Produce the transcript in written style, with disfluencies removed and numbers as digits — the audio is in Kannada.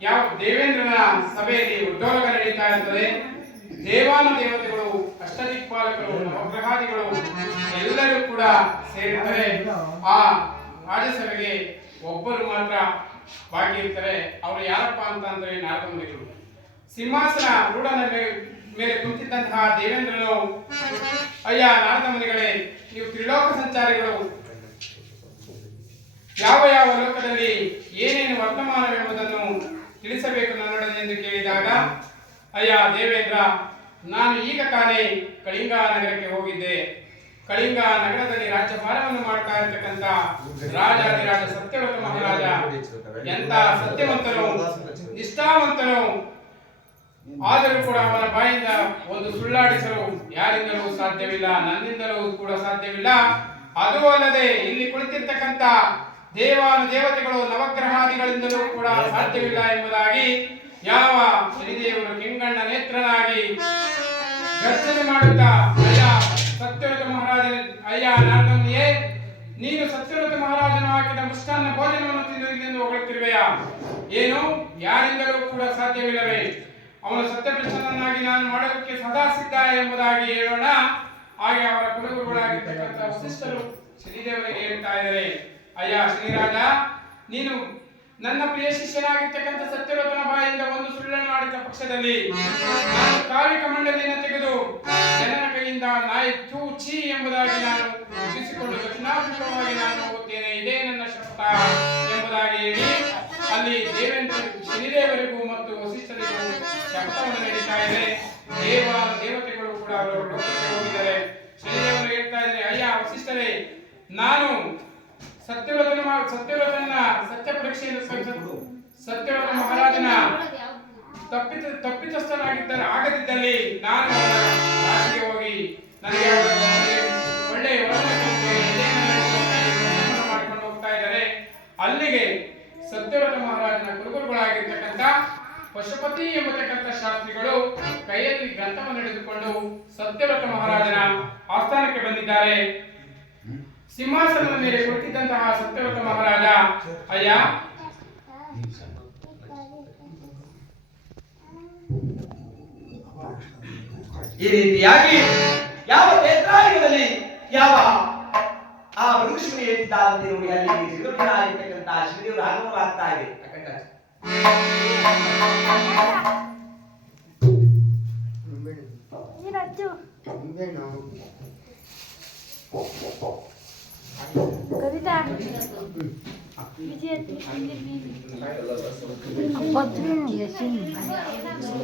ಯಾವ ದೇವೇಂದ್ರನ ಸಭೆಯಲ್ಲಿ ಉದ್ಯೋಗ ನಡೀತಾ ಇರ್ತದೆ. ದೇವಾನುದೇವತೆಗಳು, ಅಷ್ಟದಿಕ್ಪಾಲಕರು, ನವಗ್ರಹಾದಿಗಳು ಎಲ್ಲರೂ ಕೂಡ ಸೇರಿರ್ತಾರೆ. ಆ ರಾಜಸಭೆಗೆ ಒಬ್ಬರು ಮಾತ್ರ ಬಾಕಿ ಇರ್ತಾರೆ. ಅವರು ಯಾರಪ್ಪ ಅಂದ್ರೆ ನಾರದ ಮುನಿಗಳು. ಸಿಂಹಾಸನ ರೂಢನ ಮೇಲೆ ಕುಂತಿದ್ದಂತಹ ದೇವೇಂದ್ರನು, ಅಯ್ಯ ನಾರದ ಮುನಿಗಳೇ, ನೀವು ತ್ರಿಲೋಕ ಸಂಚಾರಿಗಳು, ಯಾವ ಯಾವ ಲೋಕದಲ್ಲಿ ಏನೇನು ವರ್ತಮಾನವೆಂಬುದನ್ನು ತಿಳಿಸಬೇಕು ನನ್ನೊಡನೆ ಎಂದು ಕೇಳಿದಾಗ, ಅಯ್ಯ ದೇವೇಂದ್ರ, ನಾನು ಈಗ ತಾನೇ ಕಳಿಂಗ ನಗರಕ್ಕೆ ಹೋಗಿದ್ದೆ. ಕಳಿಂಗ ನಗರದಲ್ಲಿ ರಾಜ್ಯಭಾರವನ್ನು ಮಾಡ್ತಾ ಇರತಕ್ಕಂತ ರಾಜಾದಿರಾಜ ಸತ್ಯವ್ರತ ಮಹಾರಾಜ ಎಂತ ಸತ್ಯವಂತನು, ನಿಷ್ಠಾವಂತನು, ಆದರೂ ಕೂಡ ಅವನ ಬಾಯಿಂದ ಒಂದು ಸುಳ್ಳಾಡಿಸಲು ಯಾರಿಂದಲೂ ಸಾಧ್ಯವಿಲ್ಲ, ನನ್ನಿಂದಲೂ ಕೂಡ ಸಾಧ್ಯವಿಲ್ಲ. ಅದು ಅಲ್ಲದೆ ಇಲ್ಲಿ ಕುಳಿತಿರ್ತಕ್ಕಂಥ ದೇವಾನುದೇವತೆಗಳು ನವಗ್ರಹಾದಿಗಳಿಂದಲೂ ಕೂಡ ಸಾಧ್ಯವಿಲ್ಲ ಎಂಬುದಾಗಿ ಯಾವ ಶ್ರೀದೇವರು ಕೆಂಗಣ್ಣ ನೇತ್ರನಾಗಿ ಗರ್ಜನೆ ಮಾಡುತ್ತಾ, ಅಯ್ಯ ಸತ್ಯವ್ರತ ಮಹಾರಾಜನ, ಅಯ್ಯ ನಾರದಮುನಿಯೇ, ನೀನು ಸತ್ಯವ್ರತ ಮಹಾರಾಜನು ಹಾಕಿದ ಮೃಷ್ಟಾನ್ನ ಭೋಜನವನ್ನು ತಿಂದು ಇಲ್ಲೆಂದು ಹೊಗಳುತ್ತಿರುವೆಯಾ? ಏನು, ಯಾರಿಂದಲೂ ಕೂಡ ಸಾಧ್ಯವಿಲ್ಲವೇ? ಅವನು ಸತ್ಯಪ್ರಶ್ನನಾಗಿ ನಾನು ಮಾಡೋದಕ್ಕೆ ಸದಾ ಸಿದ್ಧ ಎಂಬುದಾಗಿ ಹೇಳೋಣ. ಹಾಗೆ ಅವರ ಕುಲಗುರುಗಳಾಗಿರ್ತಕ್ಕಂಥ ವಸಿಷ್ಠರು ಶ್ರೀದೇವರಿಗೆ ಹೇಳ್ತಾ ಇದ್ದಾರೆ, ಅಯ್ಯ ಶ್ರೀರಾಜ, ನೀನು ನನ್ನ ಪ್ರಿಯ ಶಿಷ್ಯನಾಗಿರ್ತಕ್ಕಂಥ ಸತ್ಯವ್ರತನ ಬಾಯಿಂದ ಒಂದು ಸುಳ್ಳನ್ನು ಆಡಿದ ಪಕ್ಷದಲ್ಲಿ ನಾನು ಕಾಲಿಕ ಮಂಡಲಿಯನ್ನು ತೆಗೆದು ಜನರ ಕೈಯಿಂದ ನಾಯಿ ಚೂ ಚೀ ಎಂಬುದಾಗಿ ನಾನು ಮುಗಿಸಿಕೊಂಡು ದಕ್ಷಿಣಾಭಿಮುಖವಾಗಿ ನಾನು ಹೋಗುತ್ತೇನೆ, ಇದೇ ನನ್ನ ಶಪಥ ಎಂಬುದಾಗಿ ಹೇಳಿ ಅಲ್ಲಿ ಶ್ರೀದೇವರಿಗೂ ಮತ್ತು ವಸಿಷ್ಠರಿಗೂ ಶಪಥವನ್ನು ನೀಡುತ್ತಾ ಇದೆ. ದೇವತೆಗಳು ಕೂಡ ಅವರು ಲೋಕಕ್ಕೆ ಹೋಗಿದ್ದಾರೆ. ಶ್ರೀದೇವರು ಹೇಳ್ತಾ ಇದ್ದಾರೆ, ಅಯ್ಯ ವಸಿಷ್ಠರೇ, ನಾನು ಸತ್ಯವ್ರತನ ಸತ್ಯ ಪರೀಕ್ಷೆಯನ್ನು ಸತ್ಯವ್ರತ ಮಹಾರಾಜನ ತಪ್ಪಿತಸ್ಥನಾಗಿದ್ದರೆ ಆಗದಿದ್ದಲ್ಲಿ ನಾನು ರಾಜ್ಯಕ್ಕೆ ಹೋಗಿ ನನಗೆ ಒಳ್ಳೆಯ ಮಾಡಿಕೊಂಡು ಹೋಗ್ತಾ ಇದ್ದಾರೆ. ಅಲ್ಲಿಗೆ ಸತ್ಯವ್ರತ ಮಹಾರಾಜನ ಕುಲಗುರುಗಳಾಗಿರ್ತಕ್ಕಂಥ ಪಶುಪತಿ ಎಂಬತಕ್ಕಂಥ ಶಾಸ್ತ್ರಿಗಳು ಕೈಯಲ್ಲಿ ಗ್ರಂಥವನ್ನು ಹಿಡಿದುಕೊಂಡು ಸತ್ಯವ್ರತ ಮಹಾರಾಜನ ಆಸ್ಥಾನಕ್ಕೆ ಬಂದಿದ್ದಾರೆ. ಸಿಂಹಾಸನದ ಮೇಲೆ ಕುಳಿತಿದ್ದಂತಹ ಸತ್ಯವ್ರತ ಮಹಾರಾಜ, ಅಯ್ಯ ಈ ರೀತಿಯಾಗಿ ಯಾವ ಕ್ಷೇತ್ರಾಯದಲ್ಲಿ ಯಾವ ಆ ಮನುಷ್ಯನಿಗೆ ಹೇಳ್ತಾರಂತೆ ನೋಡಿ, ಅಲ್ಲಿ ತ್ರಿಲೋಕನಾಗಿರ್ತಕ್ಕಂಥ ಶ್ರೀದೇವರು ಆಗಮನವಾಗ್ತಾ ಇದೆ. ಕವಿತಾ ವಿಜಯ